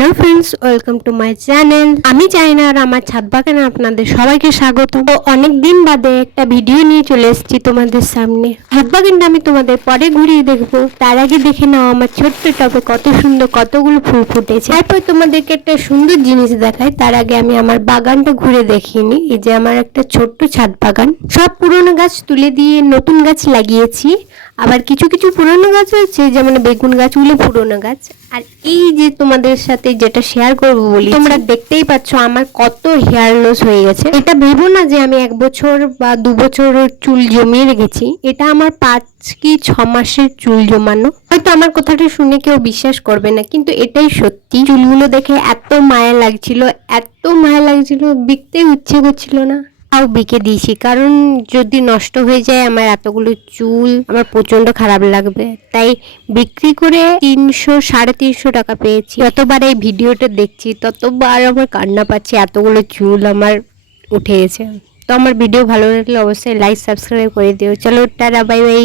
Hello friends, welcome to my channel. আমি চাইনা আর আমার ছাদ বাগানে আপনাদের সবাইকে স্বাগত। অনেক দিন বাদে একটা ভিডিও নিয়ে চলে এসেছি তোমাদের সামনে। ছাদ বাগানটা আমি তোমাদের পরে ঘুরিয়ে দেখব। তার আগে দেখে নাও আমার ছোট্ট টবে কত সুন্দর কতগুলো ফুল ফুটেছে। তারপর তোমাদেরকে একটা সুন্দর জিনিস দেখাই। তার আগে আমি আমার বাগানটা ঘুরে দেখিনি। এই যে আমার একটা ছোট্ট ছাদ বাগান। সব পুরনো গাছ তুলে দিয়ে নতুন গাছ লাগিয়েছি। আবার কিছু কিছু পুরনো গাছ আছে যেমন বেগুন গাছগুলো পুরনো গাছ। আর এই যে তোমাদের সাথে যেটা শেয়ার করব বলি তোমরা দেখতেই পাচ্ছ আমার কত হেয়ার লস হয়ে গেছে। এটা ভেবো না যে আমি এক বছর বা দু বছর চুল জমিয়ে রেখেছি। এটা আমার পাঁচ কি ছ মাসের চুল জমানো। হয়তো আমার কথাটা শুনে কেউ বিশ্বাস করবে না কিন্তু এটাই সত্যি। চুলগুলো দেখে এত মায়া লাগছিল এত মায়া লাগছিল বিকতে ইচ্ছে করছিল না। তাও বিকে দিয়েছি। কারণ যদি নষ্ট হয়ে যায় আমার এতগুলো চুল, আমার প্রচণ্ড খারাপ লাগবে। তাই বিক্রি করে তিনশো, সাড়ে তিনশো টাকা পেয়েছি। যতবার এই ভিডিওটা দেখছি, ততবার আমার কান্না পাচ্ছি, এতগুলো চুল আমার উঠে গেছে তো আমার ভিডিও ভালো লাগলে অবশ্যই লাইক সাবস্ক্রাইব করে দিও। চলো, টাটা বাই বাই